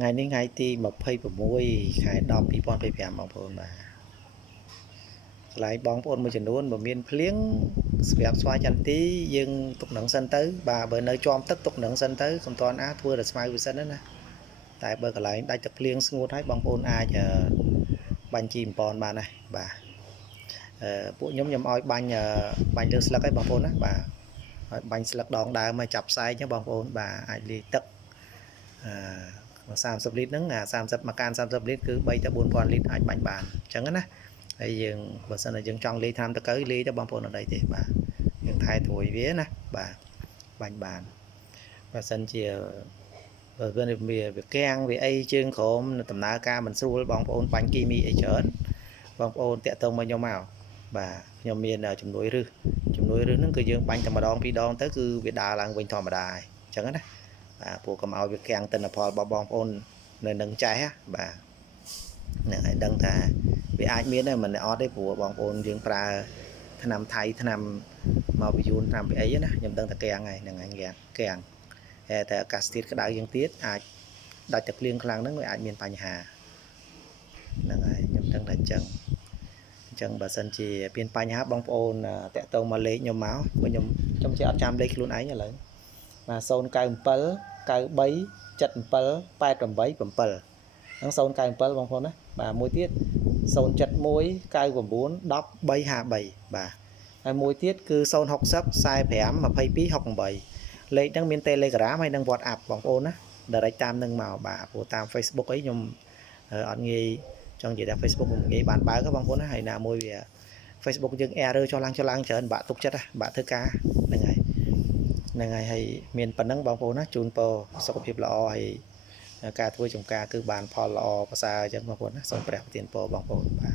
ngày ní ngày tí mà phây của môi khai đọc bị bọn phây phèm bằng phôn bà lại bóng phôn một chân đuôn mà miền phliếng xếp xoay chân tí nhưng tục nắng sân tới bà bởi nơi chom tất tục nắng sân tới không toàn á thua là smile với sân đó nè tại bởi cả lại đại tập phliếng ngút hết bóng phôn ai chờ bánh chìm bọn bà này bà bộ nhóm nhóm oi bánh lương slack cái bóng phôn á bà bánh slack đòn đá mà chập sai nhá bóng phôn bà ai đi tất 30 lítហ្នឹង30មកកាន់30លីត្រគឺ3ទៅ4000លីត្រអាចបាញ់បានអញ្ចឹងណាហើយយើងបើសិនតែយើងចង់លាយថ្នាំទៅលាយទៅបងប្អូនអត់អីទេបាទយើងថែត្រួយវាណាបាទបាញ់បានបើសិនជាវាកាំងវាអីជើងក្រោមដំណើរការមិនស្រួលបងប្អូនបាញ់គីមីអីច្រើនបងប្អូនតាក់ទងមកខ្ញុំមកបាទខ្ញុំមានជំនួយរឹសហ្នឹងគឺយើងបាញ់តែម្ដងពីរដងទៅគឺវាដើរឡើងវិញធម្មតាហើយអញ្ចឹងណាពួកកុំឲ្យវាកាំងទិន្នផលរបស់បងប្អូននៅនឹងចេះបាទនឹងឲ្យដឹងថាវាអាចមានដែរមិនអត់ទេព្រោះបងប្អូនយើងប្រើថ្នាំថៃថ្នាំមកបញ្យូនថ្នាំពីអីណាខ្ញុំដឹងតែកាំងហើយហ្នឹងហើយកាំងតែអាកាសធាតុក្តៅយើងទៀតអាចដាច់ទឹកភ្លៀងខ្លាំងហ្នឹងវាអាចមានបញ្ហាហ្នឹងហើយខ្ញុំដឹងតែអញ្ចឹងបើសិនជាមានបញ្ហាបងប្អូនតាក់ទងមកលេខខ្ញុំមកខ្ញុំចេះអត់ចាំលេខខ្លួនឯងឥឡូវបាទ097 93 77 88 7ហ្នឹង097បងប្អូនណាបាទមួយទៀត071 99 10 353បាទហើយមួយទៀតគឺ060 45 22 68លេខហ្នឹងមាន Telegram ហើយនិង WhatsApp បងប្អូនណា direct តាមនឹងមកបាទព្រោះតាម Facebook អីខ្ញុំអត់ងាយចង់និយាយថា Facebook មិនងាយបានបើកបងប្អូនណាហើយណាមួយវា Facebook យើង error ចុះឡើងច្រើនបាក់ទុកចិត្តបាក់ធ្វើការហ្នឹងហើយហើយមានប៉ុណ្ណឹងបងប្អូនណាជូនពរសុខភាពល្អហើយការធ្វើចំការគឺបានផលល្អប្រសើរអញ្ចឹងបងប្អូនណាសូមព្រះប្រទានពរបងប្អូនបាទ